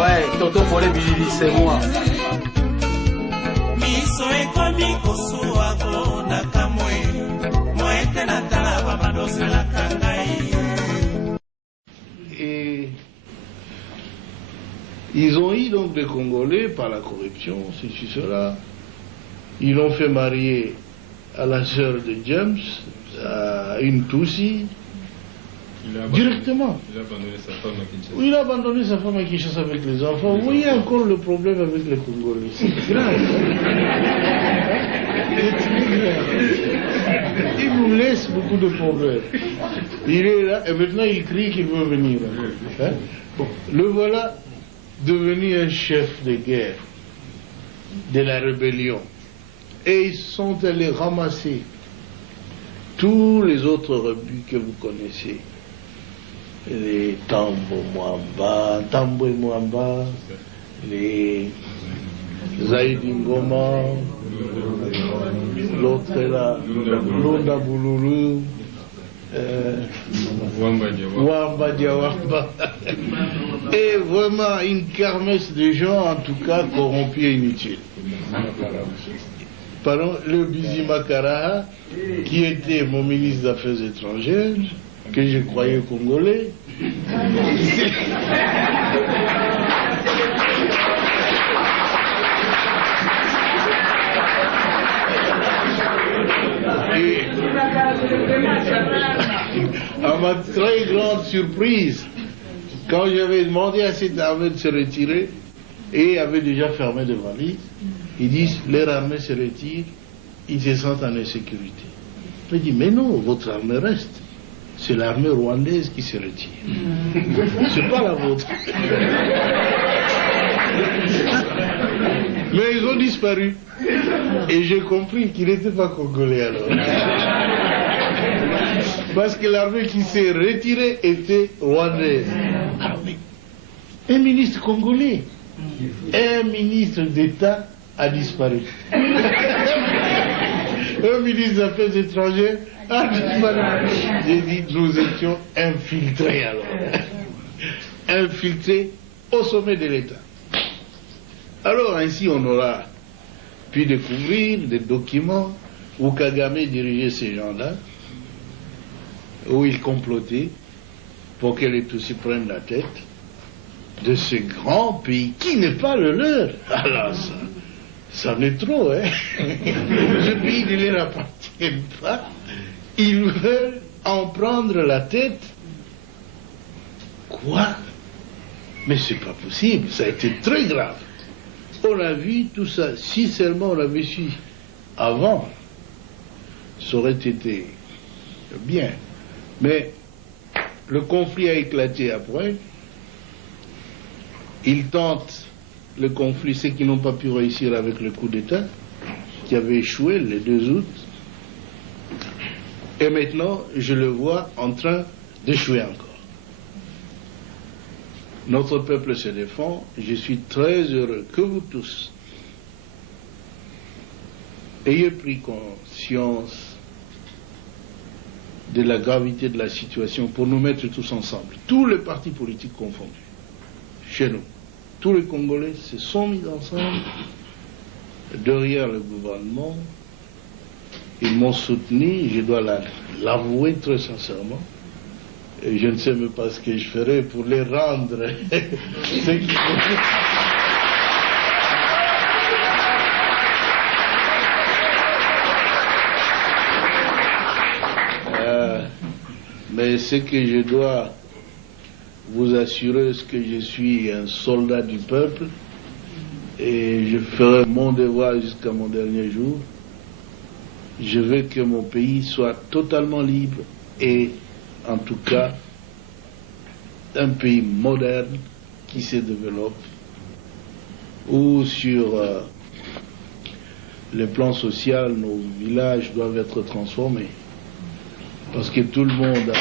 Ouais, tonton pour les Billy, c'est moi. Et ils ont eu donc des Congolais par la corruption, ceci, cela. Ils l'ont fait marier à la sœur de James, à une Tutsi. Directement. Il a abandonné sa femme à Kinshasa. Oui, il a abandonné sa femme à Kinshasa avec les enfants. Vous voyez encore le problème avec les Congolais. C'est grave. C'est très grave. Il nous laisse beaucoup de problèmes. Il est là et maintenant il crie qu'il veut venir. Hein? Bon, le voilà devenu un chef de guerre de la rébellion. Et ils sont allés ramasser tous les autres rebus que vous connaissez. Les Tambo et Mwamba, les Zaidi Ngoma, l'autre est là, Londa Boululu, Wamba Diawamba. Et vraiment une kermesse de gens, en tout cas corrompus et inutiles. Pardon, le Bizima Karaha, qui était mon ministre des Affaires étrangères, que je croyais congolais. Et à ma très grande surprise, quand j'avais demandé à cette armée de se retirer, et avait déjà fermé des valises, ils disent, leur armée se retire, ils se sentent en insécurité. Je dis, mais non, votre armée reste. C'est l'armée rwandaise qui se retire. C'est pas la vôtre. Mais ils ont disparu. Et j'ai compris qu'ils n'étaient pas congolais alors. Parce que l'armée qui s'est retirée était rwandaise. Ah oui. Un ministre congolais, un ministre d'État a disparu. Un ministre des Affaires étrangères a disparu. J'ai dit, nous étions infiltrés alors. Infiltrés au sommet de l'État. Alors ainsi on aura pu découvrir des documents où Kagame dirigeait ces gens-là, où il complotait pour que les Tutsis prennent la tête de ce grand pays qui n'est pas le leur. Alors ça en est trop, hein. Ce pays ne leur appartient pas. Ils veulent en prendre la tête. Quoi? Mais c'est pas possible, ça a été très grave. On a vu tout ça, si seulement on l'avait su avant, ça aurait été bien. Mais le conflit a éclaté après. Ils tentent le conflit, ceux qui n'ont pas pu réussir avec le coup d'État, qui avait échoué le 2 août. Et maintenant, je le vois en train d'échouer encore. Notre peuple se défend. Je suis très heureux que vous tous ayez pris conscience de la gravité de la situation pour nous mettre tous ensemble, tous les partis politiques confondus, chez nous. Tous les Congolais se sont mis ensemble derrière le gouvernement. Ils m'ont soutenu, je dois l'avouer très sincèrement. Et je ne sais même pas ce que je ferai pour les rendre ce qu'il faut. Mais ce que je dois vous assurer, c'est que je suis un soldat du peuple et je ferai mon devoir jusqu'à mon dernier jour Je veux que mon pays soit totalement libre et, en tout cas, un pays moderne qui se développe, où sur le plan social, nos villages doivent être transformés. Parce que tout le monde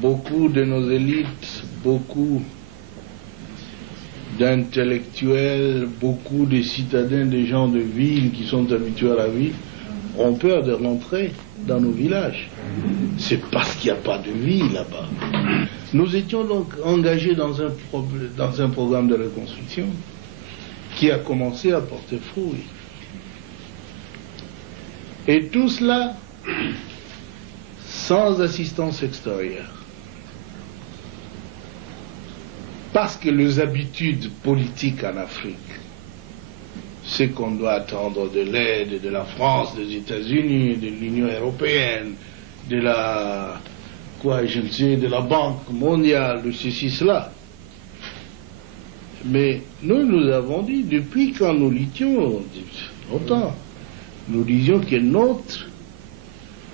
beaucoup de nos élites, beaucoup d'intellectuels, beaucoup de citadins, de gens de ville qui sont habitués à la vie, ont peur de rentrer dans nos villages. C'est parce qu'il n'y a pas de vie là-bas. Nous étions donc engagés dans un programme de reconstruction qui a commencé à porter fruit. Et tout cela sans assistance extérieure. Parce que les habitudes politiques en Afrique, c'est qu'on doit attendre de l'aide de la France, des États-Unis, de l'Union européenne, de la, de la Banque mondiale, de ceci, cela. Mais nous avons dit, depuis quand nous luttions, longtemps, nous disions que notre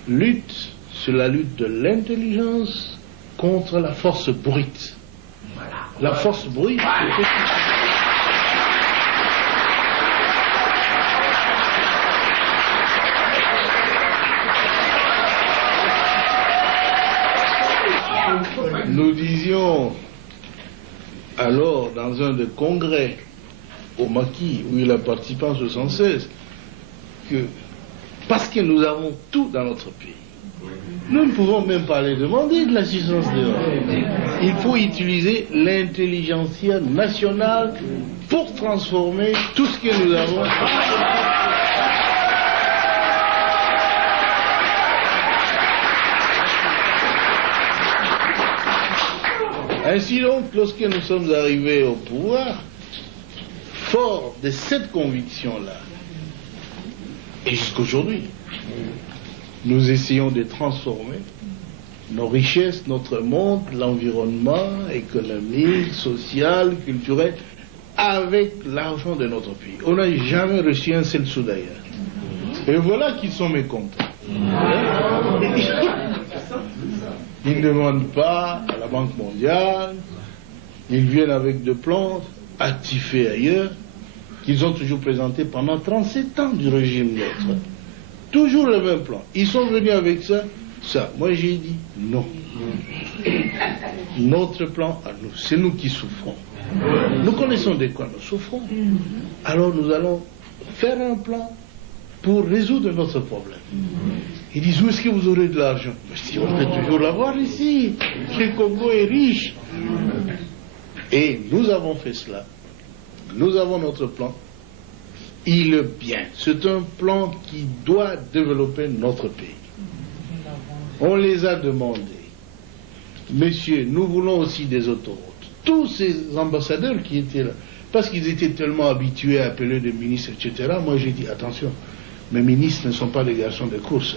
lutte, c'est la lutte de l'intelligence contre la force brute. La force brute, nous disions alors dans un des congrès au Maquis où il a participé en 1976 que parce que nous avons tout dans notre pays, nous ne pouvons même pas les demander de l'assistance de l'Europe. Il faut utiliser l'intelligentsia nationale pour transformer tout ce que nous avons. Ainsi donc, lorsque nous sommes arrivés au pouvoir, fort de cette conviction-là, et jusqu'aujourd'hui, nous essayons de transformer nos richesses, notre monde, l'environnement économique, social, culturel, avec l'argent de notre pays. On n'a jamais reçu un seul sou d'ailleurs. Et voilà qu'ils sont mécontents. Ils ne demandent pas à la Banque mondiale, ils viennent avec des plans actifés ailleurs, qu'ils ont toujours présentés pendant 37 ans du régime neutre. Toujours le même plan. Ils sont venus avec ça. Moi j'ai dit non. Notre plan à nous, c'est nous qui souffrons. Nous connaissons de quoi nous souffrons. Alors nous allons faire un plan pour résoudre notre problème. Ils disent, où est-ce que vous aurez de l'argent? Si on peut toujours l'avoir ici. Le Congo est riche. Et nous avons fait cela. Nous avons notre plan. Il est bien. C'est un plan qui doit développer notre pays. On les a demandé. Messieurs, nous voulons aussi des autoroutes. Tous ces ambassadeurs qui étaient là, parce qu'ils étaient tellement habitués à appeler des ministres, etc., moi j'ai dit, attention, mes ministres ne sont pas des garçons de course.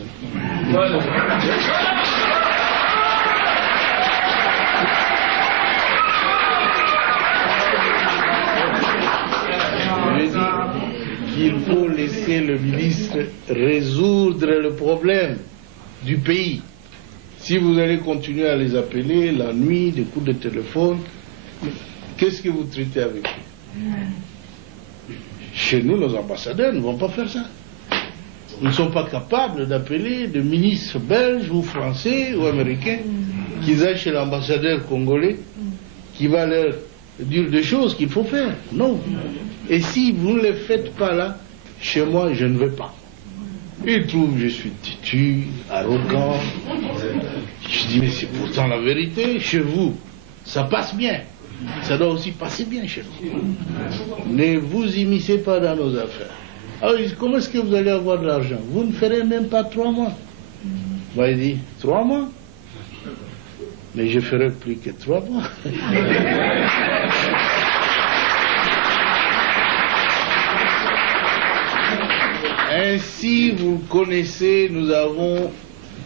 J'ai dit qu'il faut laisser le ministre résoudre le problème du pays. Si vous allez continuer à les appeler la nuit, des coups de téléphone, qu'est-ce que vous traitez avec eux? Chez nous, nos ambassadeurs ne vont pas faire ça. Ils ne sont pas capables d'appeler des ministres belges ou français ou américains qu'ils aillent chez l'ambassadeur congolais qui va leur dire des choses qu'il faut faire. Non. Et si vous ne les faites pas là, chez moi, je ne vais pas. Ils trouvent que je suis têtu, arrogant. Je dis, mais c'est pourtant la vérité. Chez vous, ça passe bien. Ça doit aussi passer bien chez vous. Ne vous immiscez pas dans nos affaires. Alors, comment est-ce que vous allez avoir de l'argent? Vous ne ferez même pas 3 mois. Moi, il dit, 3 mois? Mais je ferai plus que 3 mois. Ainsi, vous connaissez, nous avons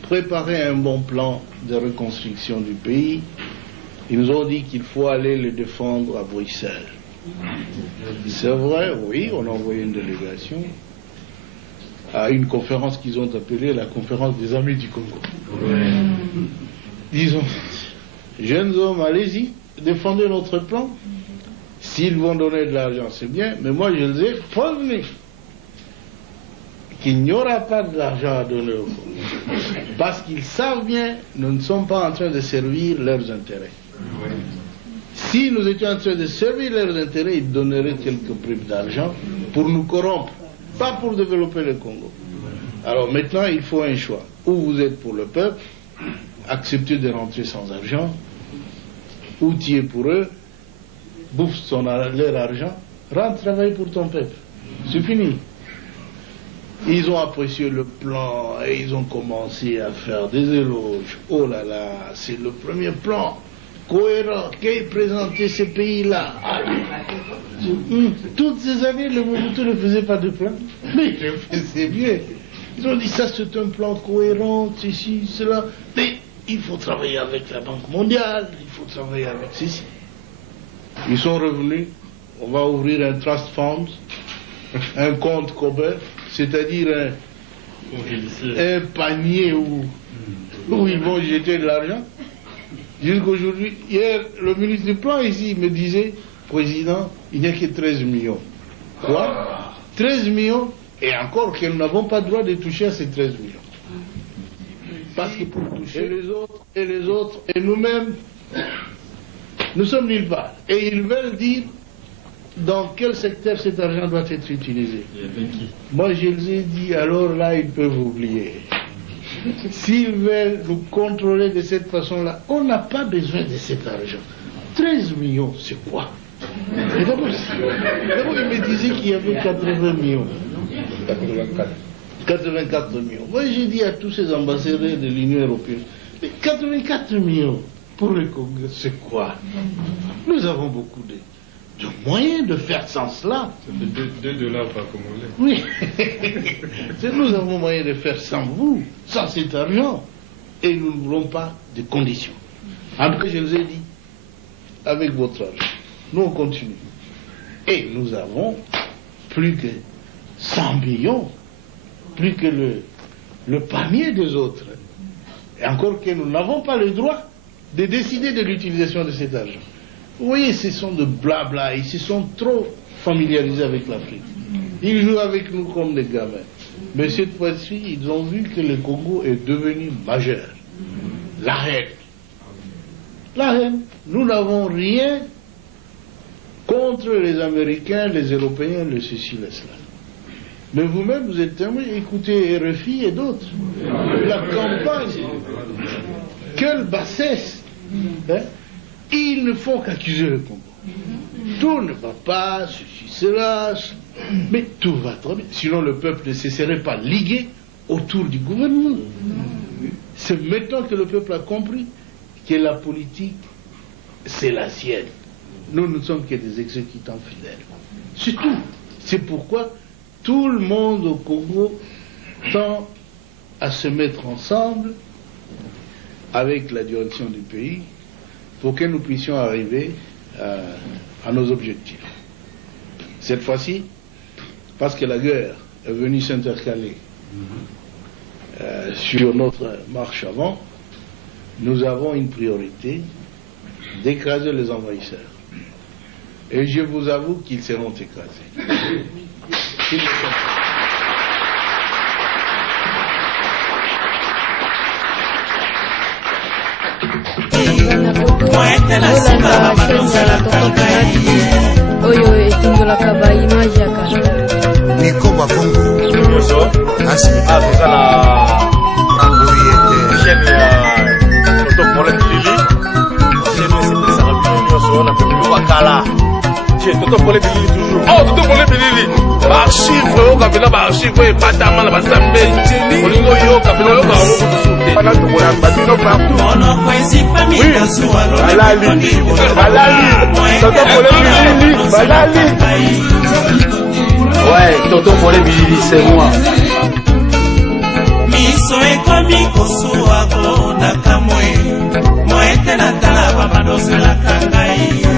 préparé un bon plan de reconstruction du pays Ils nous ont dit qu'il faut aller les défendre à Bruxelles. C'est vrai, oui, on a envoyé une délégation à une conférence qu'ils ont appelée la conférence des amis du Congo. Disons, jeunes hommes, allez-y, défendez notre plan. S'ils vont donner de l'argent, c'est bien, mais moi je les ai prévenus qu'il n'y aura pas de l'argent à donner au Congo. Parce qu'ils savent bien, nous ne sommes pas en train de servir leurs intérêts. Si nous étions en train de servir leurs intérêts, ils donneraient quelques primes d'argent pour nous corrompre, pas pour développer le Congo. Alors maintenant, il faut un choix. Ou vous êtes pour le peuple, acceptez de rentrer sans argent, ou tu es pour eux, bouffe leur argent, rentre travailler pour ton peuple. C'est fini. Ils ont apprécié le plan et ils ont commencé à faire des éloges. Oh là là, c'est le premier plan cohérent qu'ait présenté ces pays-là. Toutes ces années, le Mobutu ne faisait pas de plan, mais il le faisait bien. Ils ont dit ça, c'est un plan cohérent, ceci, cela, mais il faut travailler avec la Banque mondiale, il faut travailler avec ceci. Ils sont revenus, on va ouvrir un trust fund, un compte Kober, c'est-à-dire un panier où ils vont jeter de l'argent. Jusqu'aujourd'hui, hier, le ministre du Plan ici me disait, Président, il n'y a que 13 millions. Quoi 13 millions, et encore que nous n'avons pas le droit de toucher à ces 13 millions. Parce que pour toucher les autres, et nous-mêmes, nous sommes nulle part. Et ils veulent dire dans quel secteur cet argent doit être utilisé. Moi, je les ai dit, alors là, ils peuvent oublier. S'ils veulent nous contrôler de cette façon-là, on n'a pas besoin de cet argent. 13 millions, c'est quoi? D'abord, il me disait qu'il y avait 80 millions. 84 millions. Moi, j'ai dit à tous ces ambassadeurs de l'Union européenne, mais 84 millions pour le Congo, c'est quoi? Nous avons beaucoup de moyens de faire sans cela. C'est $2 par Congolais. Oui. Nous avons moyen de faire sans vous, sans cet argent. Et nous ne voulons pas de conditions. En tout cas, je les ai dit, avec votre argent, nous on continue. Et nous avons plus que 100 millions, plus que le panier des autres. Et encore que nous n'avons pas le droit de décider de l'utilisation de cet argent. Vous voyez, ce sont de blabla, ils se sont trop familiarisés avec l'Afrique. Ils jouent avec nous comme des gamins. Mais cette fois-ci, ils ont vu que le Congo est devenu majeur. La haine. La haine. Nous n'avons rien contre les Américains, les Européens, le ceci, le cela. Mais vous-même, vous êtes témoin, écoutez RFI et d'autres. La campagne. Quelle bassesse. Hein? Ils ne font qu'accuser le Congo. Tout ne va pas, ceci, cela, mais tout va très bien. Sinon, le peuple ne se serait pas ligué autour du gouvernement. C'est maintenant que le peuple a compris que la politique, c'est la sienne. Nous ne sommes que des exécutants fidèles. C'est tout. C'est pourquoi tout le monde au Congo tend à se mettre ensemble avec la direction du pays pour que nous puissions arriver à nos objectifs. Cette fois-ci, parce que la guerre est venue s'intercaler sur notre marche avant, nous avons une priorité d'écraser les envahisseurs. Et je vous avoue qu'ils seront écrasés. Ils le sont. oyo etindolaka baimage ya kala Niko Bafungu Asi toza na chaîne ya Toto Polem Bilili chaîne esepesaka bino nyonso na pepelu bakala Toto Polem Bilili toujours Toto Polem Bilili baarchive okapela baarchive oyo epatama na basambe olingo yoka pena oyoka yango mosusu te wana tokoya basino partout Toto Polem Bilili balali Ouais, Toto Polem Bilili, c'est moi. Miso ekomi kosuwa ko na kamwe moete na tala baba nosalaka ngai